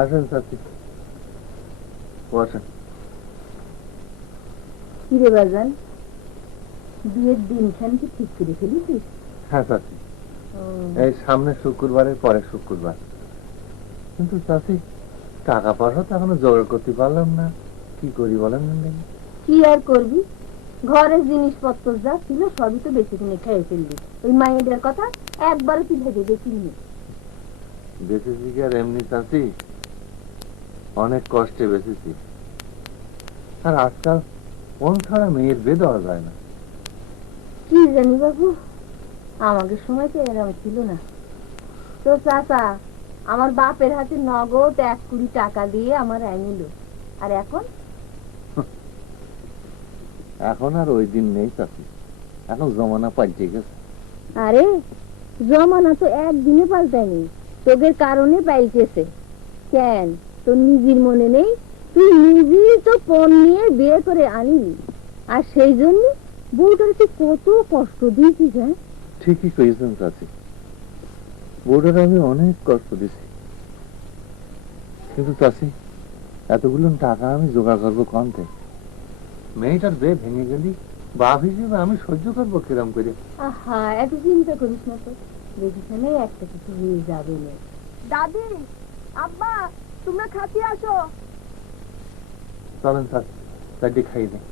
আসেন চাচি, বসেন। কিরে বাজান, বিয়ের দিনখান কি ঠিক করে ফেলেছিস? হ্যাঁ চাচি, এই সামনে শুক্রবারের পরে শুক্রবার। কিন্তু চাচি, টাকা পয়সা তো এখনো জোগাড় করতে পারলাম না, কি করি বলেন না? কি আর করবি, ঘরের জিনিসপত্র যা ছিল সবই তো বেশি কিনে খেয়ে ফেললি। ওই মায়েদের কথা একবারও তুই ভেবে দেখিনি। বেঁচেছি কি আর এমনি চাচি, অনেক কষ্টে বেঁচেছি। আর আজকাল কোন ছাড়া মেয়ের বিয়ে দেওয়া যায় না। কি জানি বাবু, আমাদের সময় তো এরকম ছিল না। তো চাচা আমার বাপের হাতে নগদ 1 কোটি টাকা দিয়ে আমার আনিল, আর এখন এখন আর ওই দিন নেই চাচি, এখন জমানা পাল্টে গেছে। আরে জমানা তো একদিনে পাল্টায়নি, তোদের কারণে পাল্টেছে। কেন তোর নিজের মনে নেই? তুই নিজেই তো পণ নিয়ে বিয়ে করে আনিলি, আর সেই জন্য বউটার তুই কত কষ্ট দিয়েছিস। হ্যাঁ ঠিকই কইছেন চাচি, বউটার আমি অনেক কষ্ট দিছি। কিন্তু চাচি, এতগুলো টাকা আমি জোগাড় করবো কোন থেকে? মেয়েটার বিয়ে ভেঙে গেলি বাপ হিসেবে আমি সহ্য করবো কিরম করে? আহা, এত চিন্তা করিস না তো, এখানে একটা কিছু হয়ে যাবে না। দাদি, আব্বা, তোমরা খাতি আসো। চলেন স্যার, চারটি খাই নেই।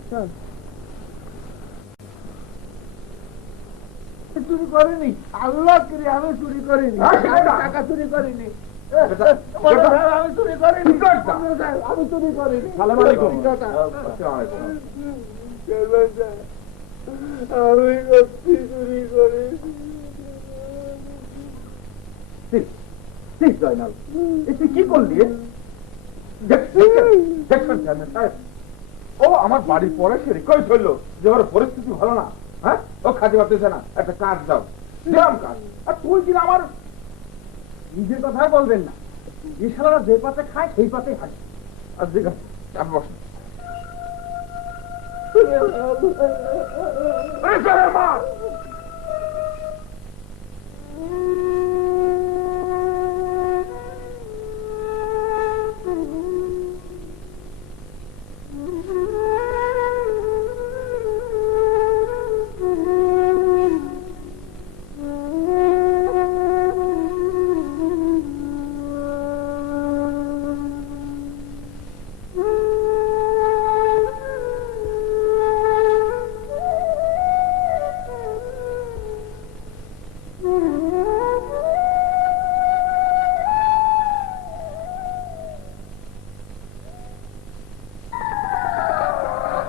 চুরি করিনি, আল্লাহ করে আমি চুরি করিনি, টাকা চুরি করিনি, আমি চুরি করিনি, আমি চুরি করিনি। সালাম আলাইকুম। আমি সত্যি চুরি করিনি। জয়নাল, তুই কি করলি? দেখছেন সাহেব, ও আমার বাড়ির পরে সে রিকোয়েস্ট হইলো যে ওর পরিস্থিতি ভালো না, হ্যাঁ, ও খাতে পারতেছে না, একটা কাজ দাও, দিলাম কাজ। আর তুই কিনা আমার নিজের কথাই বলবেন না, এই শালারা যে পাতে খায় সেই পাতেই হাসে। আর ঠিক আছে, আমি বসেন।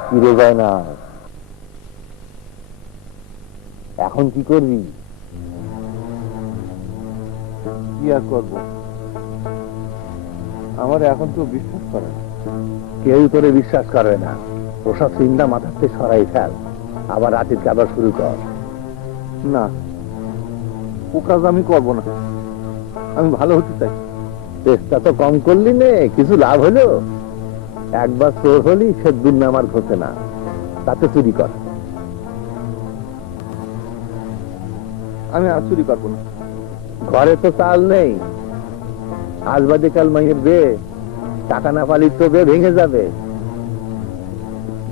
ফিরে যায় না, এখন কি করবি? কি আর করবো, আমার এখন তো বিশ্বাস করে না। কেউ তোরে বিশ্বাস করবে না। ওসব চিন্তা মাথাতে সরাই ফেল, আবার রাতের কাবার শুরু কর। না, ও কাজ আমি করবো না, আমি ভালো হতে চাই। চেষ্টা তো কম করলি নে, কিছু লাভ হলো? একবার চোর হলি সে দুর্নামার ঘটে না, তাতে চুরি কর। আমি আর চুরি করবো না। ঘরে তো চাল নেই, আজ বাদে কাল মাইয়ের বে, টাকা না পালি তো বে ভেঙে যাবে।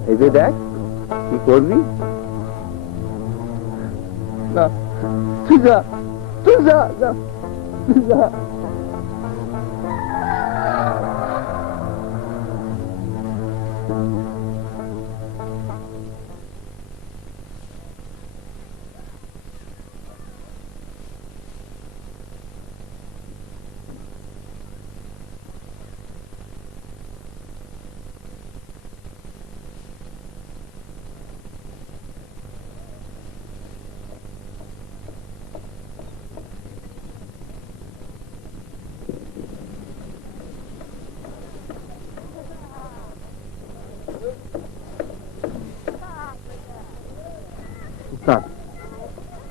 এই যে দেখ কি করবি। না, তুই যা, তুই যা, যা, তুই যা।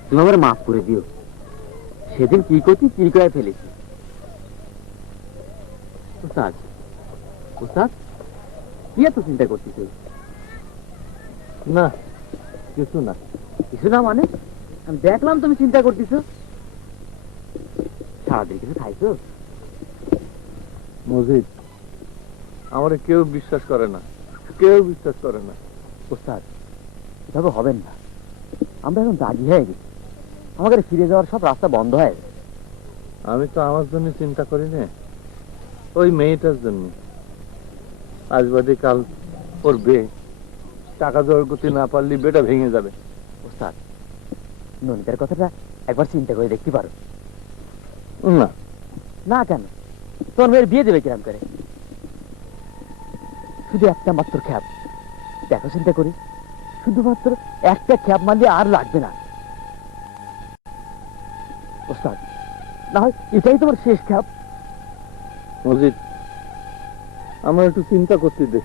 তুমি আমার মাফ করে দিও, সেদিন কি করছি কি করে ফেলেছি। উস্তাদ, উস্তাদ, কি এত চিন্তা করছিস? না, কিছু না। কিছু না মানে? আমি দেখলাম তুমি চিন্তা করতেছ। সারাদিন কিছু খাইছো? মজিদ, আমার কেউ বিশ্বাস করে না, কেউ বিশ্বাস করে না। উস্তাদ, এভাবে হবেন না। আমরা এখন দাগি হয়ে গেছি, আমাদের ফিরে যাওয়ার সব রাস্তা বন্ধ হয়ে গেছে। আমি তো আমার জন্য চিন্তা করি না, ওই মেয়েটার জন্য। আজ বাদে কাল ওর বে, টাকা জোগাড় করতে না পারলে বেটা ভেঙে যাবে। উস্তাদ, ননিতার কথাটা একবার চিন্তা করে দেখতে পারো। না। না কেন? তোর মেয়ের বিয়ে দেবে কিরাম করে? শুধু একটা মাত্র খ্যাপ দেখো, চিন্তা করি, শুধুমাত্র একটা খ্যাপ মারলে আর লাগবে না। ওস্তাদ, না হয় এটাই তোমার শেষ খ্যাপ। মজিদ, আমার একটু চিন্তা করতে দে।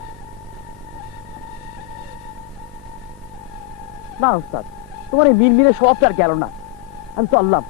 না ওস্তাদ, তোমার এই মিনমিনে সবটা আর গেল না, আমি চললাম।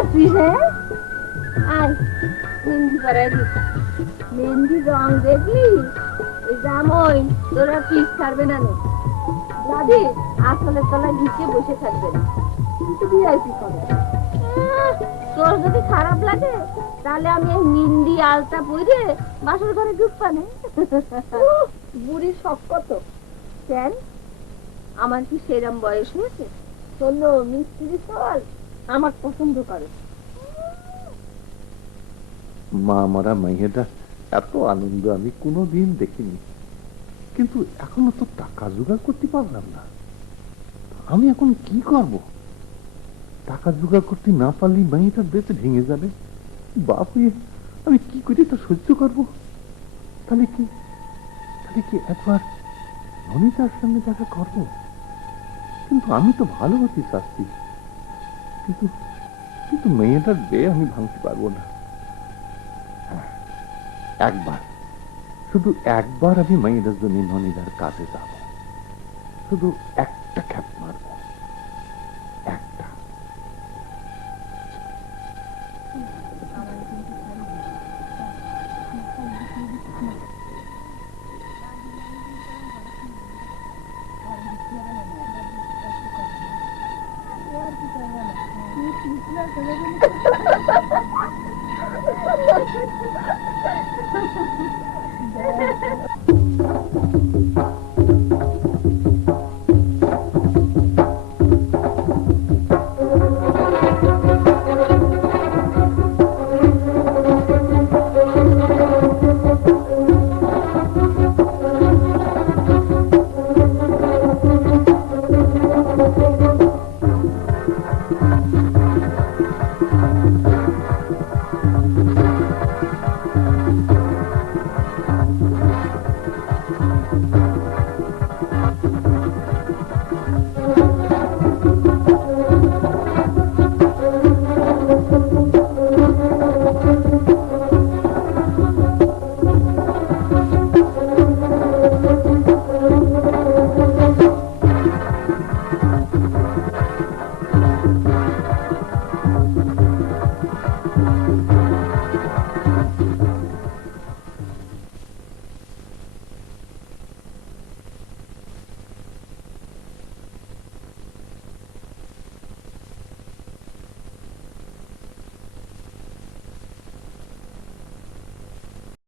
আসছিস হ্যাঁ আয় মেহেন্দি করাই দিস মেহেন্দি রং দেখলি ওই জামই তোরা পিস ছাড়বে না নে দাদি আসলে তলায় নিচে বসে থাকবে না কিন্তু ভিআইপি করে তোর যদি খারাপ লাগে তাহলে আমি এই মিন্দি আলতা পরে বাসর ঘরে ঢুকবানে বুড়ি সব কত কেন আমার কি সেরম বয়স হয়েছে শোনো মিস্ত্রি চল আমার পছন্দ করে মা মারা মাইয়াটা এত আনন্দ আমি কোনোদিন দেখিনি, কিন্তু এখনো তো টাকা জোগাড় করতে পারলাম না। আমি এখন কি করব? টাকা জোগাড় করতে না পারলে মাইয়াটার বেঁচে ভেঙে যাবে। বাপ হয়ে আমি কি করে তা সহ্য করব? তাহলে কি একবার ননিতার সঙ্গে দেখা করব? কিন্তু আমি তো ভালোবাসি শাস্তি, কিন্তু কিন্তু মেয়েটার বিয়ে আমি ভাঙতে পারবো না। শুধু একবার আমি মেয়েটার জন্য ননিদার কাছে যাব, শুধু একটা খ্যাপ